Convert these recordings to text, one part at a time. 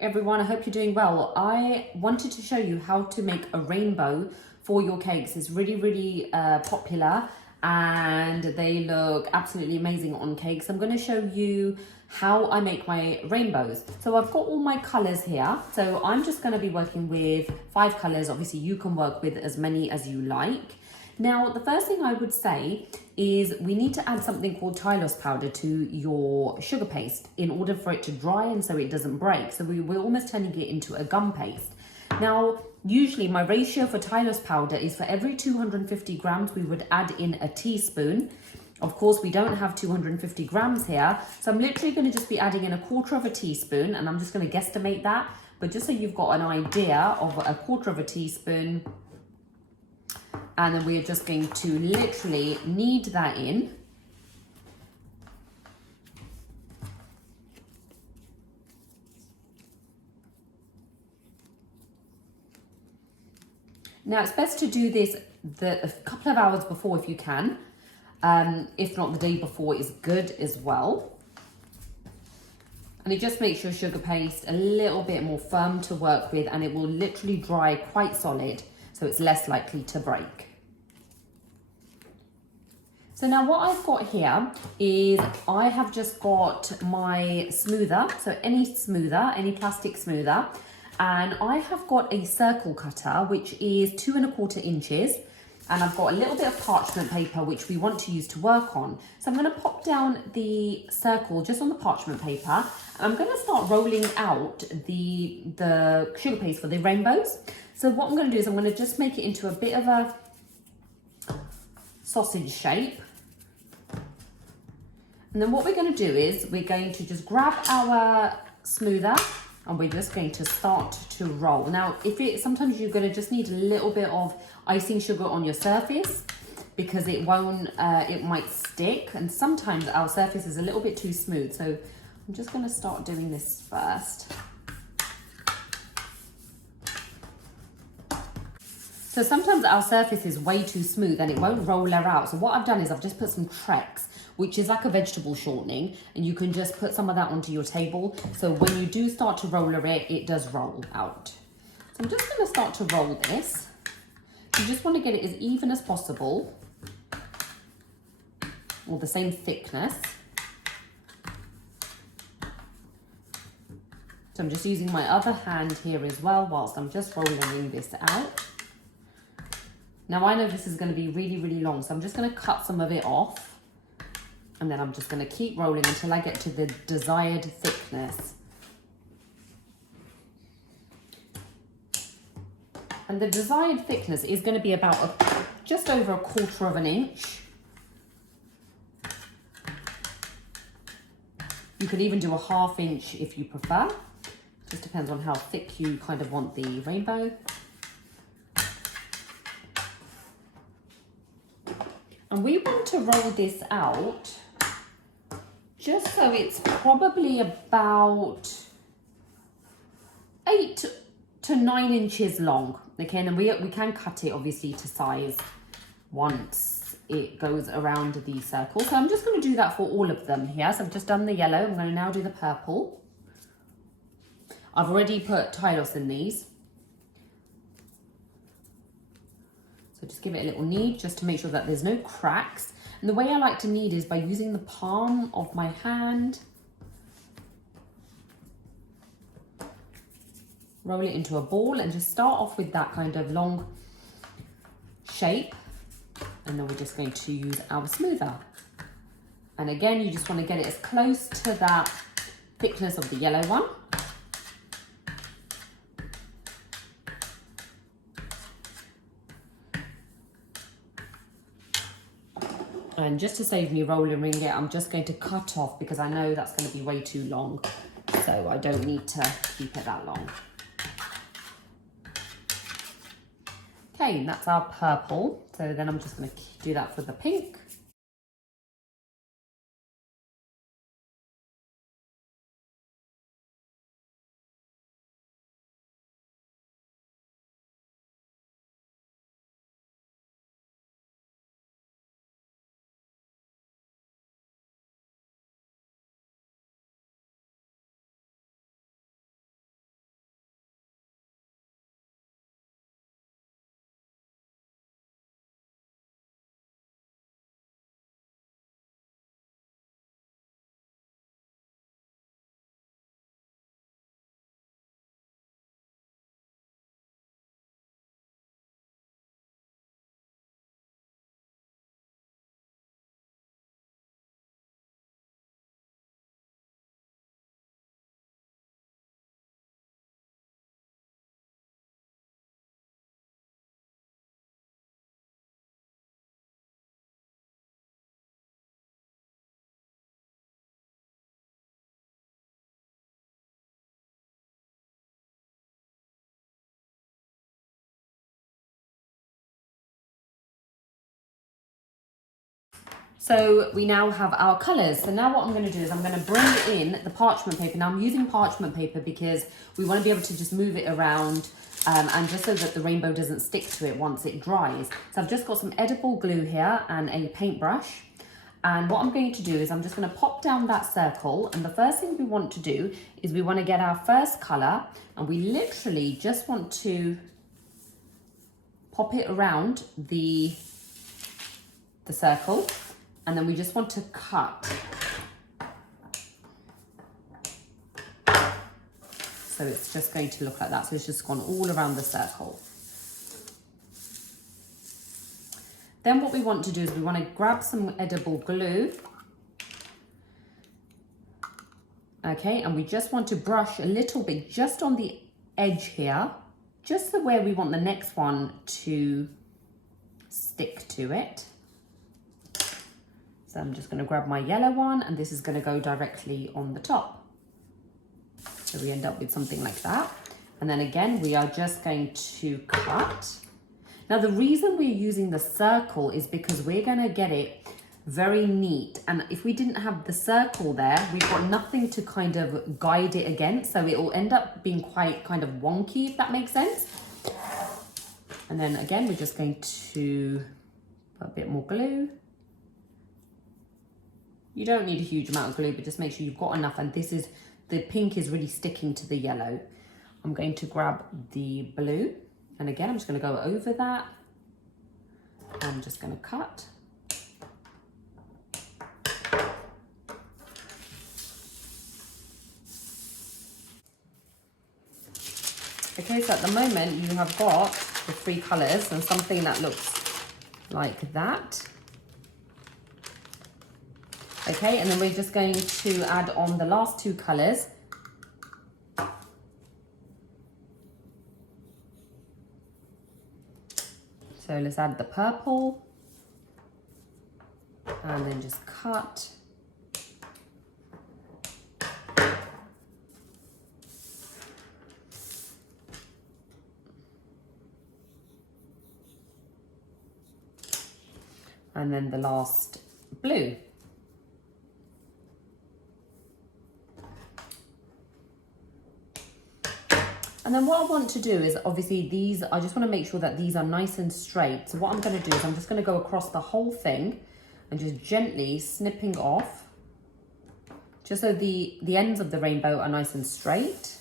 everyone, I hope you're doing well. I wanted to show you how to make a rainbow for your cakes. It's really popular and they look absolutely amazing on cakes. I'm going to show you how I make my rainbows. So I've got all my colors here. So I'm just going to be working with 5 colors. Obviously you can work with as many as you like. Now, the first thing I would say is we need to add something called tylose powder to your sugar paste in order for it to dry and so it doesn't break. So we're almost turning it into a gum paste. Now, usually my ratio for tylose powder is for every 250 grams, we would add in a teaspoon. Of course, we don't have 250 grams here. So I'm literally going to just be adding in 1/4 of a teaspoon, and I'm just going to guesstimate that. But just so you've got an idea of 1/4 of a teaspoon, and then we're just going to literally knead that in. Now it's best to do this a couple of hours before if you can. If not, the day before is good as well. And it just makes your sugar paste a little bit more firm to work with, and it will literally dry quite solid, so it's less likely to break. So now what I've got here is I have just got my smoother, so any smoother, any plastic smoother, and I have got a circle cutter which is 2 1/4 inches, and I've got a little bit of parchment paper which we want to use to work on. So I'm going to pop down the circle just on the parchment paper, and I'm going to start rolling out the sugar paste for the rainbows. So what I'm going to do is I'm going to just make it into a bit of a sausage shape. And then what we're going to do is we're going to just grab our smoother and we're just going to start to roll. Now, sometimes you're going to just need a little bit of icing sugar on your surface because it might stick, and sometimes our surface is a little bit too smooth. So I'm just going to start doing this first. So sometimes our surface is way too smooth and it won't roll out. So what I've done is I've just put some Trex, which is like a vegetable shortening, and you can just put some of that onto your table. So when you do start to roller it, it does roll out. So I'm just going to start to roll this. You just want to get it as even as possible, or the same thickness. So I'm just using my other hand here as well whilst I'm just rolling this out. Now I know this is going to be really long, so I'm just going to cut some of it off, and then I'm just going to keep rolling until I get to the desired thickness. And the desired thickness is going to be about just over 1/4 of an inch. You could even do a 1/2 inch if you prefer. Just depends on how thick you kind of want the rainbow. And we want to roll this out just so it's probably about 8 to 9 inches long. Okay, and then we can cut it obviously to size once it goes around the circle. So I'm just going to do that for all of them here. So I've just done the yellow. I'm going to now do the purple. I've already put tylose in these. So just give it a little knead just to make sure that there's no cracks. And the way I like to knead is by using the palm of my hand. Roll it into a ball and just start off with that kind of long shape. And then we're just going to use our smoother. And again, you just want to get it as close to that thickness of the yellow one. And just to save me rolling it, I'm just going to cut off because I know that's going to be way too long. So I don't need to keep it that long. Okay, and that's our purple. So then I'm just going to do that for the pink. So we now have our colours. So now what I'm going to do is I'm going to bring in the parchment paper. Now I'm using parchment paper because we want to be able to just move it around and just so that the rainbow doesn't stick to it once it dries. So I've just got some edible glue here and a paintbrush. And what I'm going to do is I'm just going to pop down that circle. And the first thing we want to do is we want to get our first colour. And we literally just want to pop it around the circle. And then we just want to cut. So it's just going to look like that. So it's just gone all around the circle. Then what we want to do is we want to grab some edible glue. Okay, and we just want to brush a little bit just on the edge here, just the where we want the next one to stick to it. So I'm just going to grab my yellow one and this is going to go directly on the top. So we end up with something like that. And then again, we are just going to cut. Now the reason we're using the circle is because we're going to get it very neat. And if we didn't have the circle there, we've got nothing to kind of guide it against. So it will end up being quite kind of wonky, if that makes sense. And then again, we're just going to put a bit more glue. You don't need a huge amount of glue, but just make sure you've got enough. And this is, the pink is really sticking to the yellow. I'm going to grab the blue. And again, I'm just going to go over that. I'm just going to cut. Okay, so at the moment you have got the three colours and something that looks like that. Okay, and then we're just going to add on the last two colours. So let's add the purple and then just cut. And then the last blue. And then what I want to do is obviously these, I just want to make sure that these are nice and straight. So what I'm going to do is I'm just going to go across the whole thing and just gently snipping off, just so the ends of the rainbow are nice and straight.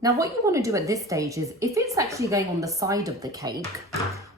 Now what you want to do at this stage is, if it's actually going on the side of the cake,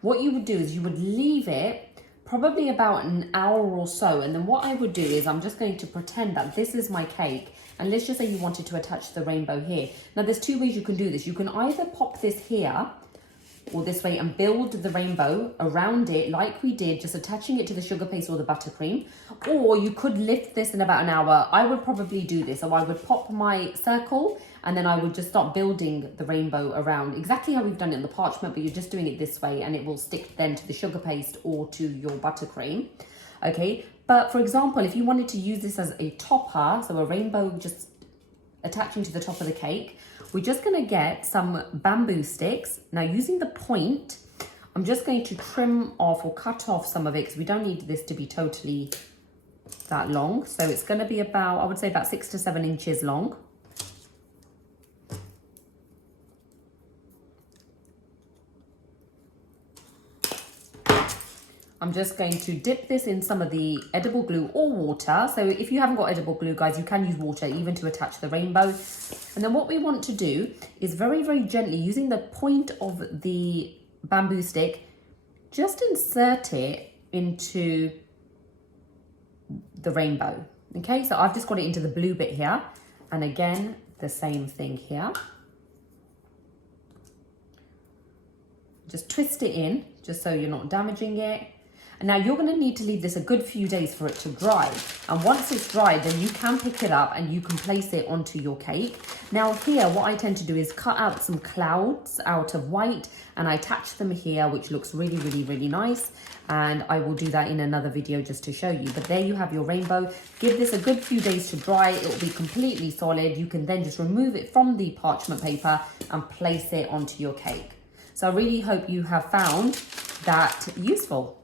what you would do is you would leave it probably about an hour or so. And then what I would do is I'm just going to pretend that this is my cake. And let's just say you wanted to attach the rainbow here. Now there's two ways you can do this. You can either pop this here or this way and build the rainbow around it like we did, just attaching it to the sugar paste or the buttercream. Or you could lift this in about an hour. I would probably do this. So I would pop my circle and then I would just start building the rainbow around exactly how we've done it in the parchment, but you're just doing it this way and it will stick then to the sugar paste or to your buttercream. Okay, but for example, if you wanted to use this as a topper, so a rainbow just attaching to the top of the cake, we're just going to get some bamboo sticks. Now using the point, I'm just going to trim off or cut off some of it because we don't need this to be totally that long. So it's going to be about, I would say about 6 to 7 inches long. I'm just going to dip this in some of the edible glue or water. So if you haven't got edible glue, guys, you can use water even to attach the rainbow. And then what we want to do is very, very gently, using the point of the bamboo stick, just insert it into the rainbow. Okay, so I've just got it into the blue bit here. And again, the same thing here. Just twist it in, just so you're not damaging it. Now you're going to need to leave this a good few days for it to dry. And once it's dried, then you can pick it up and you can place it onto your cake. Now here, what I tend to do is cut out some clouds out of white and I attach them here, which looks really, really, really nice. And I will do that in another video just to show you. But there you have your rainbow. Give this a good few days to dry. It will be completely solid. You can then just remove it from the parchment paper and place it onto your cake. So I really hope you have found that useful.